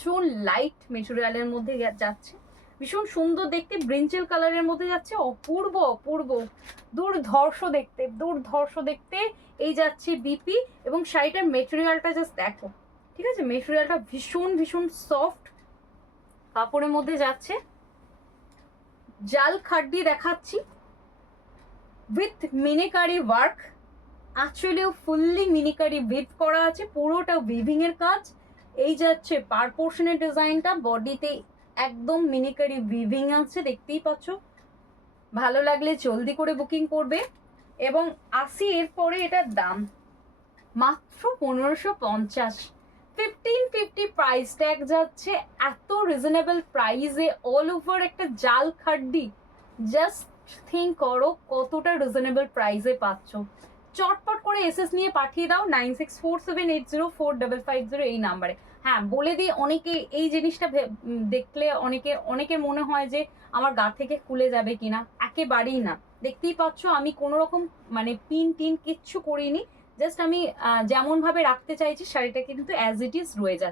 ভীষণ লাইট মেটেরিয়ালের মধ্যে যাচ্ছে, ভীষণ সুন্দর দেখতে, ব্রিঞ্জেল কালারের মধ্যে যাচ্ছে, অপূর্ব অপূর্ব, দুর্ধর্ষ দেখতে এই যাচ্ছে বিপি। এবং শাড়িটার মেটেরিয়ালটা জাস্ট দেখো, ঠিক আছে, মেটেরিয়ালটা ভীষণ ভীষণ সফট কাপড়ের মধ্যে যাচ্ছে। জাল খাড্ডি দেখাচ্ছি উইথ মিনিকারি ওয়ার্ক, অ্যাকচুয়ালিও ফুললি মিনিকারি উইভ করা আছে, পুরোটা উইভিং এর কাজ। এই যাচ্ছে পার পোর্শনের ডিজাইনটা, বডিতে একদম মিনিকারি উইভিং আছে, দেখতেই পাচ্ছ। ভালো লাগলে জলদি করে বুকিং করবে। এবং আসি এরপরে এটার দাম মাত্র 1550, 1550 প্রাইস ট্যাগ যাচ্ছে। এত রিজনেবল প্রাইসে অল ওভার একটা জাল খাড্ডি, জাস্ট থিঙ্ক করো কতটা রিজনেবল প্রাইসে পাচ্ছ। চটপট করে এসএস নিয়ে পাঠিয়ে দাও 9647804550 এই নাম্বারে। হ্যাঁ বলে দিই, অনেকে এই জিনিসটা দেখলে অনেকের মনে হয় যে আমার গা থেকে খুলে যাবে কিনা, একেবারেই না। দেখতেই পাচ্ছ আমি কোনো রকম মানে পিন টিন কিচ্ছু করিনি, জাস্ট আমি যেমন ভাবে রাখতে চাইছি শাড়িটা কিন্তু অ্যাজ ইট ইজ রয়ে যাচ্ছে।